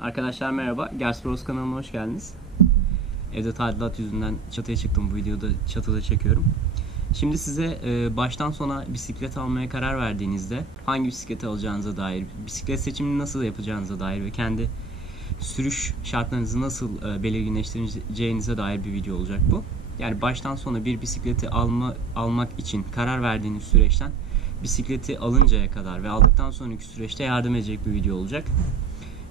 Arkadaşlar merhaba, Gers Bros kanalına hoş geldiniz. Evde tadilat yüzünden çatıya çıktım, bu videoda çatıda çekiyorum. Şimdi size baştan sona bisiklet almaya karar verdiğinizde hangi bisikleti alacağınıza dair, bisiklet seçimini nasıl yapacağınıza dair ve kendi sürüş şartlarınızı nasıl belirginleştireceğinize dair bir video olacak bu. Yani baştan sona bir bisikleti almak için karar verdiğiniz süreçten bisikleti alıncaya kadar ve aldıktan sonraki süreçte yardım edecek bir video olacak.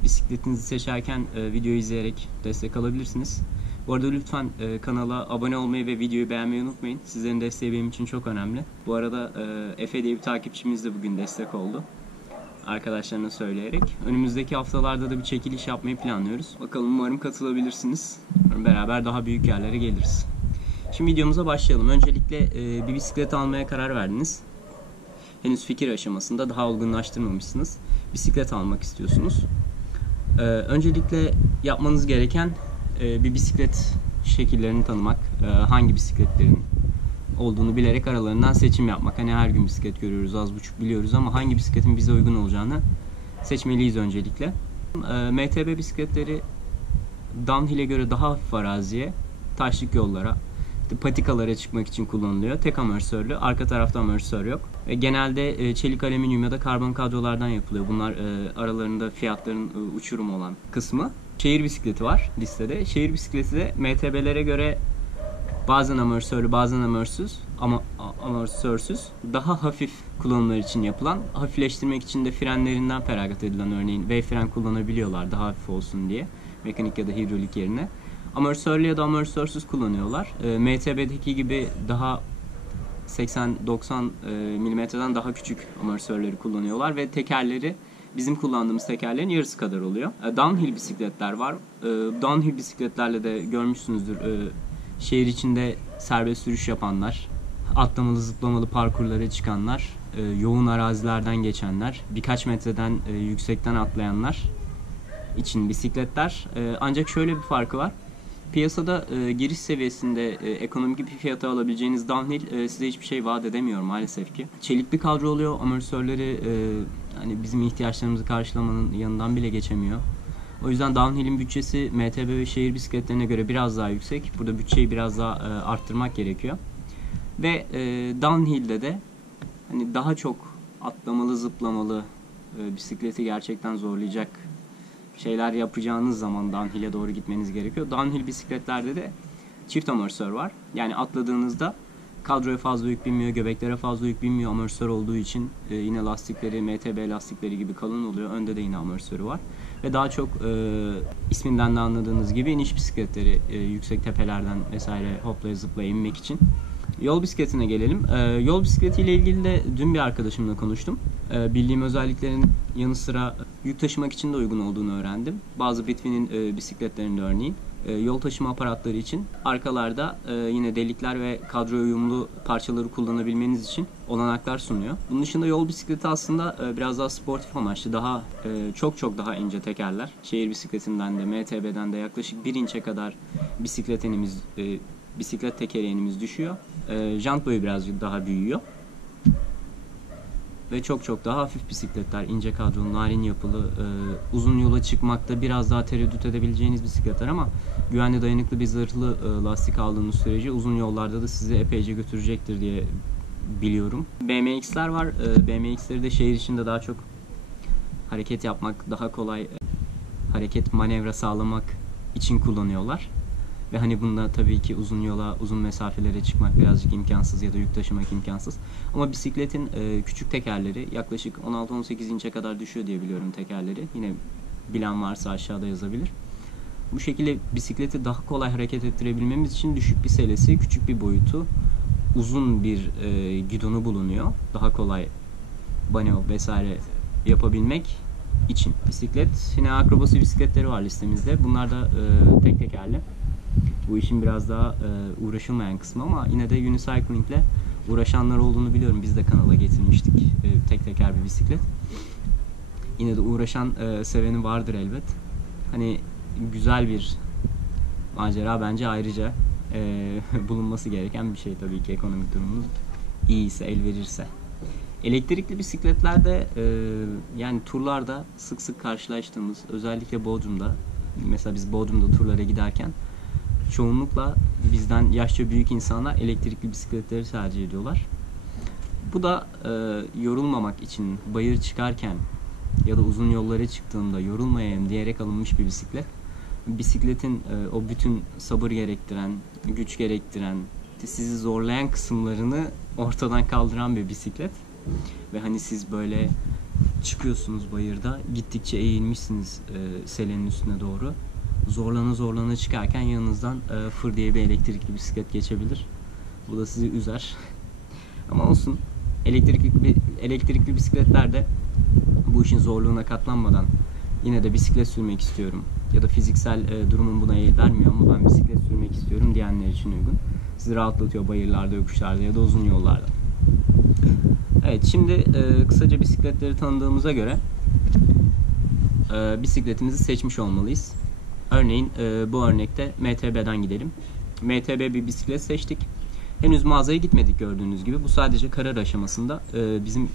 Bisikletinizi seçerken videoyu izleyerek destek alabilirsiniz. Bu arada lütfen kanala abone olmayı ve videoyu beğenmeyi unutmayın. Sizlerin desteği benim için çok önemli. Bu arada Efe diye bir takipçimiz de bugün destek oldu. Arkadaşlarına söyleyerek. Önümüzdeki haftalarda da bir çekiliş yapmayı planlıyoruz. Bakalım, umarım katılabilirsiniz. Beraber daha büyük yerlere geliriz. Şimdi videomuza başlayalım. Öncelikle bir bisiklet almaya karar verdiniz. Henüz fikir aşamasında, daha olgunlaştırmamışsınız. Bisiklet almak istiyorsunuz. Öncelikle yapmanız gereken bir bisiklet şekillerini tanımak, hangi bisikletlerin olduğunu bilerek aralarından seçim yapmak. Hani her gün bisiklet görüyoruz, az buçuk biliyoruz ama hangi bisikletin bize uygun olacağını seçmeliyiz öncelikle. MTB bisikletleri downhill'e göre daha hafif araziye, taşlık yollara, patikalara çıkmak için kullanılıyor. Tek amortisörlü, arka tarafta amortisör yok. Ve genelde çelik, alüminyum ya da karbon kadrolardan yapılıyor. Bunlar aralarında fiyatların uçurum olan kısmı. Şehir bisikleti var listede. Şehir bisikleti de MTB'lere göre bazen amortisörlü, bazen amortisörsüz, daha hafif kullanımlar için yapılan, hafifleştirmek için de frenlerinden feragat edilen, örneğin V fren kullanabiliyorlar daha hafif olsun diye, mekanik ya da hidrolik yerine. Amortisörlü ya da amortisörsüz kullanıyorlar. MTB'deki gibi daha 80-90 milimetreden daha küçük amortisörleri kullanıyorlar ve tekerleri bizim kullandığımız tekerlerin yarısı kadar oluyor. Downhill bisikletler var. Downhill bisikletlerle de görmüşsünüzdür. Şehir içinde serbest sürüş yapanlar, atlamalı zıplamalı parkurlara çıkanlar, yoğun arazilerden geçenler, birkaç metreden yüksekten atlayanlar için bisikletler. Ancak şöyle bir farkı var. Piyasada giriş seviyesinde ekonomik bir fiyata alabileceğiniz downhill size hiçbir şey vaat edemiyor maalesef ki. Çelikli kadro oluyor, amortisörleri hani bizim ihtiyaçlarımızı karşılamanın yanından bile geçemiyor. O yüzden downhill'in bütçesi MTB ve şehir bisikletlerine göre biraz daha yüksek. Burada bütçeyi biraz daha arttırmak gerekiyor. Ve downhill'de de hani daha çok atlamalı, zıplamalı, bisikleti gerçekten zorlayacak şeyler yapacağınız zaman downhill'e doğru gitmeniz gerekiyor. Downhill bisikletlerde de çift amortisör var. Yani atladığınızda kadroya fazla yük binmiyor, göbeklere fazla yük binmiyor amortisör olduğu için. Yine lastikleri MTB lastikleri gibi kalın oluyor. Önde de yine amortisörü var. Ve daha çok isminden de anladığınız gibi iniş bisikletleri, yüksek tepelerden vesaire hoplaya zıplaya inmek için. Yol bisikletine gelelim. Yol bisikletiyle ilgili de dün bir arkadaşımla konuştum. Bildiğim özelliklerin yanı sıra yük taşımak için de uygun olduğunu öğrendim. Bazı Bitwin'in bisikletlerinde örneğin yol taşıma aparatları için arkalarda yine delikler ve kadroya uyumlu parçaları kullanabilmeniz için olanaklar sunuyor. Bunun dışında yol bisikleti aslında biraz daha sportif amaçlı, daha çok daha ince tekerler. Şehir bisikletinden de MTB'den de yaklaşık 1 inçe kadar bisiklet tekeri enimiz düşüyor. Jant boyu birazcık daha büyüyor. Ve çok daha hafif bisikletler, ince kadrolu, narin yapılı, uzun yola çıkmakta biraz daha tereddüt edebileceğiniz bisikletler ama güvenli, dayanıklı bir zırhlı lastik aldığınız sürece uzun yollarda da sizi epeyce götürecektir diye biliyorum. BMX'ler var. BMX'leri de şehir içinde daha çok hareket yapmak, daha kolay hareket manevra sağlamak için kullanıyorlar. Ve hani bunda tabii ki uzun yola, uzun mesafelere çıkmak birazcık imkansız ya da yük taşımak imkansız. Ama bisikletin küçük tekerleri yaklaşık 16-18 inçe kadar düşüyor diye biliyorum tekerleri. Yine bilen varsa aşağıda yazabilir. Bu şekilde bisikleti daha kolay hareket ettirebilmemiz için düşük bir selesi, küçük bir boyutu, uzun bir gidonu bulunuyor. Daha kolay banyo vesaire yapabilmek için. Bisiklet, yine akrobasi bisikletleri var listemizde. Bunlar da tek tekerli. Bu işin biraz daha uğraşılmayan kısmı ama yine de unicycling ile uğraşanlar olduğunu biliyorum. Biz de kanala getirmiştik tek teker bir bisiklet. Yine de uğraşan seveni vardır elbet. Hani güzel bir macera bence, ayrıca bulunması gereken bir şey tabii ki, ekonomik durumumuz iyiyse, el verirse. Elektrikli bisikletlerde yani turlarda sık sık karşılaştığımız, özellikle Bodrum'da, mesela biz Bodrum'da turlara giderken çoğunlukla bizden yaşça büyük insanlar elektrikli bisikletleri tercih ediyorlar. Bu da yorulmamak için bayır çıkarken ya da uzun yollara çıktığımda yorulmayayım diyerek alınmış bir bisiklet. Bisikletin o bütün sabır gerektiren, güç gerektiren, sizi zorlayan kısımlarını ortadan kaldıran bir bisiklet. Ve hani siz böyle çıkıyorsunuz bayırda, gittikçe eğilmişsiniz selenin üstüne doğru. Zorlana zorlana çıkarken yanınızdan fır diye bir elektrikli bisiklet geçebilir. Bu da sizi üzer. Ama olsun. Elektrikli bisikletlerde bu işin zorluğuna katlanmadan yine de bisiklet sürmek istiyorum ya da fiziksel durumum buna el vermiyor ama ben bisiklet sürmek istiyorum diyenler için uygun. Sizi rahatlatıyor bayırlarda, yokuşlarda ya da uzun yollarda. Evet, şimdi kısaca bisikletleri tanıdığımıza göre bisikletimizi seçmiş olmalıyız. Örneğin bu örnekte MTB'den gidelim. MTB bir bisiklet seçtik. Henüz mağazaya gitmedik gördüğünüz gibi. Bu sadece karar aşamasında bizim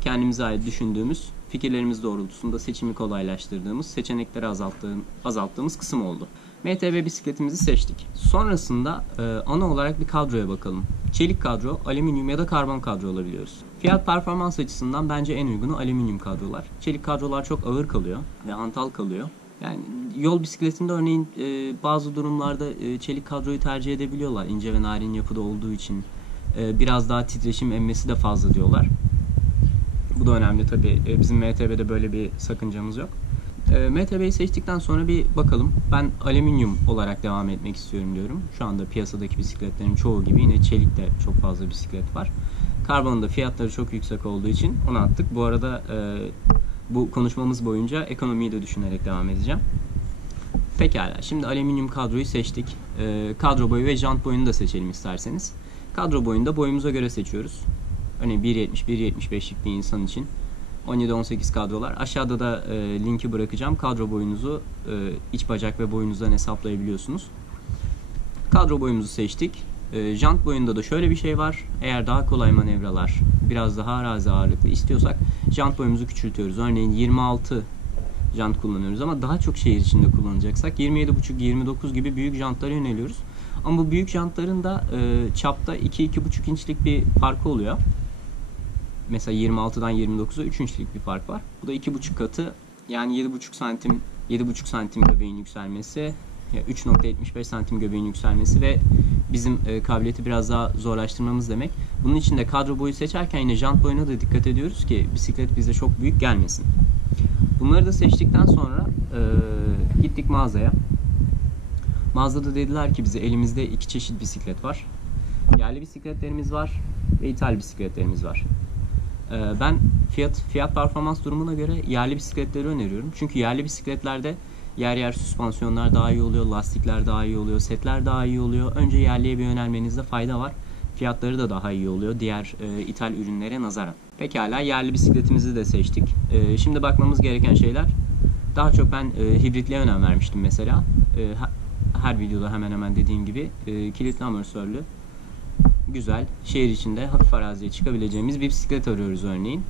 kendimize ait düşündüğümüz, fikirlerimiz doğrultusunda seçimi kolaylaştırdığımız, seçenekleri azalttığımız kısım oldu. MTB bisikletimizi seçtik. Sonrasında ana olarak bir kadroya bakalım. Çelik kadro, alüminyum ya da karbon kadro olabiliyoruz. Fiyat performans açısından bence en uygunu alüminyum kadrolar. Çelik kadrolar çok ağır kalıyor ve hantal kalıyor. Yani yol bisikletinde örneğin bazı durumlarda çelik kadroyu tercih edebiliyorlar. İnce ve narin yapıda olduğu için biraz daha titreşim emmesi de fazla diyorlar. Bu da önemli tabii. Bizim MTB'de böyle bir sakıncamız yok. MTB'yi seçtikten sonra bir bakalım. Ben alüminyum olarak devam etmek istiyorum diyorum. Şu anda piyasadaki bisikletlerin çoğu gibi yine çelikte çok fazla bisiklet var. Karbonun da fiyatları çok yüksek olduğu için onu attık. Bu arada bu konuşmamız boyunca ekonomiyi de düşünerek devam edeceğim. Pekala. Şimdi alüminyum kadroyu seçtik. Kadro boyu ve jant boyunu da seçelim isterseniz. Kadro boyunu da boyumuza göre seçiyoruz. Örneğin 1.70-1.75'lik bir insan için 17-18 kadrolar. Aşağıda da linki bırakacağım. Kadro boyunuzu iç bacak ve boyunuzdan hesaplayabiliyorsunuz. Kadro boyumuzu seçtik. Jant boyunda da şöyle bir şey var. Eğer daha kolay manevralar, biraz daha arazi ağırlıklı istiyorsak jant boyumuzu küçültüyoruz. Örneğin 26 jant kullanıyoruz ama daha çok şehir içinde kullanacaksak 27,5-29 gibi büyük jantlara yöneliyoruz. Ama bu büyük jantların da çapta 2-2,5 inçlik bir farkı oluyor. Mesela 26'dan 29'a 3 inçlik bir fark var. Bu da 2,5 katı, yani 7,5 santim göbeğin yükselmesi, 3,75 santim göbeğin yükselmesi ve bizim kabiliyeti biraz daha zorlaştırmamız demek. Bunun için de kadro boyu seçerken yine jant boyuna da dikkat ediyoruz ki bisiklet bize çok büyük gelmesin. Bunları da seçtikten sonra gittik mağazaya. Mağazada dediler ki bize elimizde iki çeşit bisiklet var. Yerli bisikletlerimiz var ve ithal bisikletlerimiz var. Ben fiyat performans durumuna göre yerli bisikletleri öneriyorum. Çünkü yerli bisikletlerde yer yer süspansiyonlar daha iyi oluyor, lastikler daha iyi oluyor, setler daha iyi oluyor. Önce yerliye bir yönelmenizde fayda var. Fiyatları da daha iyi oluyor diğer ithal ürünlere nazaran. Pekala, yerli bisikletimizi de seçtik. Şimdi bakmamız gereken şeyler, daha çok ben hibritliğe önem vermiştim mesela. Her videoda hemen hemen dediğim gibi kilitli amortisörlü, güzel, şehir içinde hafif araziye çıkabileceğimiz bir bisiklet arıyoruz örneğin.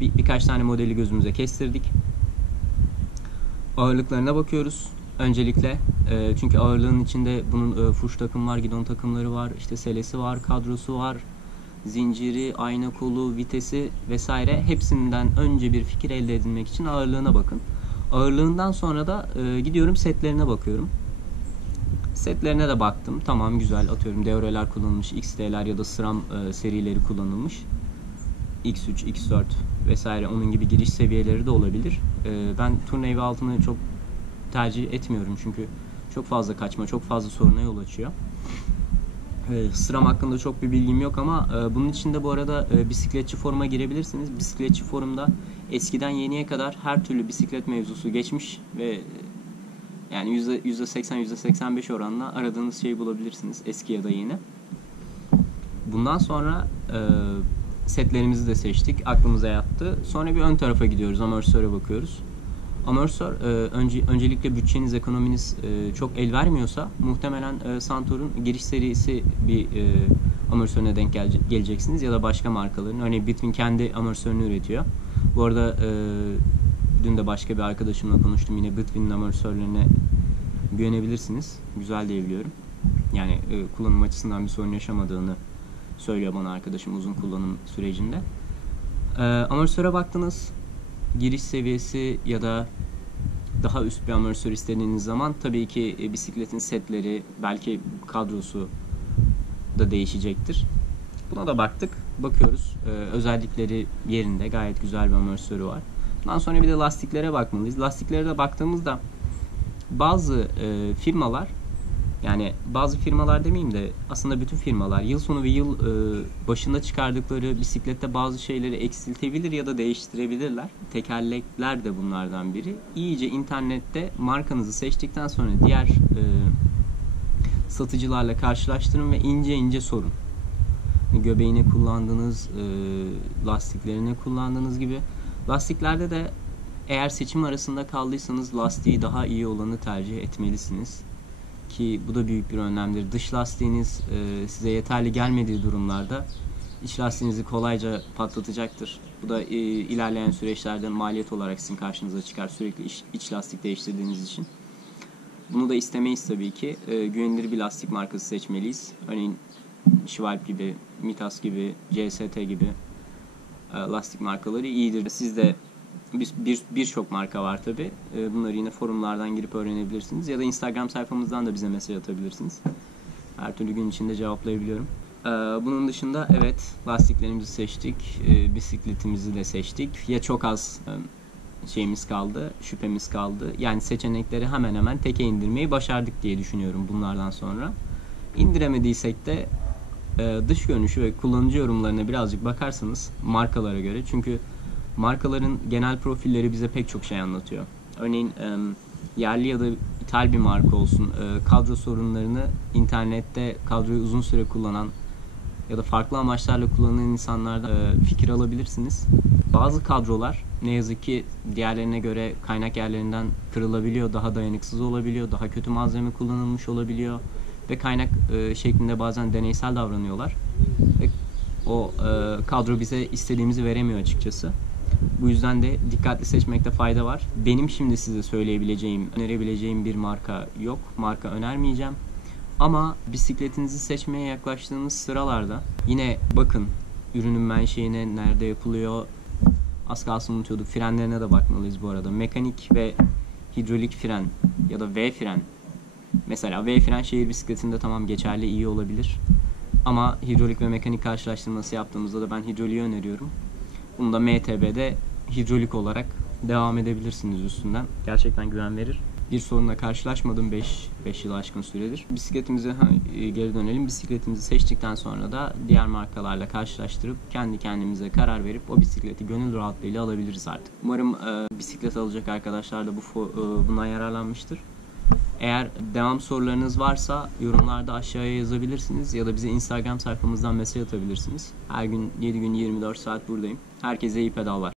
Birkaç tane modeli gözümüze kestirdik. Ağırlıklarına bakıyoruz öncelikle. Çünkü ağırlığın içinde bunun fuş takım var, gidon takımları var, işte selesi var, kadrosu var, zinciri, ayna kolu, vitesi vesaire. Hepsinden önce bir fikir elde edilmek için ağırlığına bakın. Ağırlığından sonra da gidiyorum setlerine bakıyorum. Setlerine de baktım. Tamam, güzel, atıyorum devreler kullanılmış, XT'ler ya da SRAM serileri kullanılmış. X3, X4 vesaire onun gibi giriş seviyeleri de olabilir. Ben turna evi altını çok tercih etmiyorum çünkü çok fazla kaçma, çok fazla soruna yol açıyor. SRAM hakkında çok bir bilgim yok ama bunun için de bu arada bisikletçi foruma girebilirsiniz. Bisikletçi forumda eskiden yeniye kadar her türlü bisiklet mevzusu geçmiş ve yani %80, %85 oranla aradığınız şeyi bulabilirsiniz, eski ya da yeni. Bundan sonra setlerimizi de seçtik, aklımıza yattı. Sonra bir ön tarafa gidiyoruz, amortisöre bakıyoruz. Amortisör, öncelikle bütçeniz, ekonominiz çok el vermiyorsa muhtemelen Santor'un giriş serisi bir amortisörüne denk geleceksiniz ya da başka markaların. Örneğin Bitwin kendi amortisörünü üretiyor. Bu arada dün de başka bir arkadaşımla konuştum. Yine Bitwin'in amortisörlerine güvenebilirsiniz. Güzel diyebiliyorum. Yani kullanım açısından bir sorun yaşamadığını söylüyor bana arkadaşım uzun kullanım sürecinde. Amortisöre baktınız. Giriş seviyesi ya da daha üst bir amortisör istediğiniz zaman tabii ki bisikletin setleri, belki kadrosu da değişecektir. Buna da bakıyoruz. Özellikleri yerinde, gayet güzel bir amortisörü var. Ondan sonra bir de lastiklere bakmalıyız. Lastiklere de baktığımızda bazı firmalar, yani bazı firmalar demeyeyim de aslında bütün firmalar yıl sonu ve yıl başında çıkardıkları bisiklette bazı şeyleri eksiltebilir ya da değiştirebilirler. Tekerlekler de bunlardan biri. İyice internette markanızı seçtikten sonra diğer satıcılarla karşılaştırın ve ince ince sorun. Göbeğine kullandığınız, lastiklerine kullandığınız gibi. Lastiklerde de eğer seçim arasında kaldıysanız lastiği daha iyi olanı tercih etmelisiniz. Ki bu da büyük bir önlemdir. Dış lastiğiniz size yeterli gelmediği durumlarda iç lastiğinizi kolayca patlatacaktır. Bu da ilerleyen süreçlerde maliyet olarak sizin karşınıza çıkar sürekli iç lastik değiştirdiğiniz için. Bunu da istemeyiz tabii ki. Güvenilir bir lastik markası seçmeliyiz. Örneğin Schwalbe gibi, Mitas gibi, CST gibi lastik markaları iyidir. Sizde birçok marka var tabi. Bunları yine forumlardan girip öğrenebilirsiniz. Ya da Instagram sayfamızdan da bize mesaj atabilirsiniz. Her türlü gün içinde cevaplayabiliyorum. Bunun dışında evet, lastiklerimizi seçtik. Bisikletimizi de seçtik. Ya çok az şeyimiz kaldı, şüphemiz kaldı. Yani seçenekleri hemen hemen teke indirmeyi başardık diye düşünüyorum bunlardan sonra. İndiremediysek de dış görünüşü ve kullanıcı yorumlarına birazcık bakarsanız markalara göre. Çünkü markaların genel profilleri bize pek çok şey anlatıyor. Örneğin yerli ya da ithal bir marka olsun, kadro sorunlarını internette kadroyu uzun süre kullanan ya da farklı amaçlarla kullanan insanlardan fikir alabilirsiniz. Bazı kadrolar ne yazık ki diğerlerine göre kaynak yerlerinden kırılabiliyor, daha dayanıksız olabiliyor, daha kötü malzeme kullanılmış olabiliyor ve kaynak şeklinde bazen deneysel davranıyorlar. Ve o kadro bize istediğimizi veremiyor açıkçası. Bu yüzden de dikkatli seçmekte fayda var. Benim şimdi size önerebileceğim bir marka yok. Marka önermeyeceğim. Ama bisikletinizi seçmeye yaklaştığınız sıralarda yine bakın ürünün menşeine, nerede yapılıyor. Az kalsın unutuyorduk. Frenlerine de bakmalıyız bu arada. Mekanik ve hidrolik fren ya da V fren. Mesela V fren şehir bisikletinde tamam geçerli, iyi olabilir. Ama hidrolik ve mekanik karşılaştırması yaptığımızda da ben hidroliği öneriyorum. Bunu da MTB'de hidrolik olarak devam edebilirsiniz üstünden. Gerçekten güven verir. Bir sorunla karşılaşmadım 5 yıl aşkın süredir. Bisikletimize geri dönelim. Bisikletimizi seçtikten sonra da diğer markalarla karşılaştırıp kendi kendimize karar verip o bisikleti gönül rahatlığıyla alabiliriz artık. Umarım bisiklet alacak arkadaşlar da bundan yararlanmıştır. Eğer devam sorularınız varsa yorumlarda aşağıya yazabilirsiniz ya da bize Instagram sayfamızdan mesaj atabilirsiniz. Her gün 7 gün 24 saat buradayım. Herkese iyi pedallar.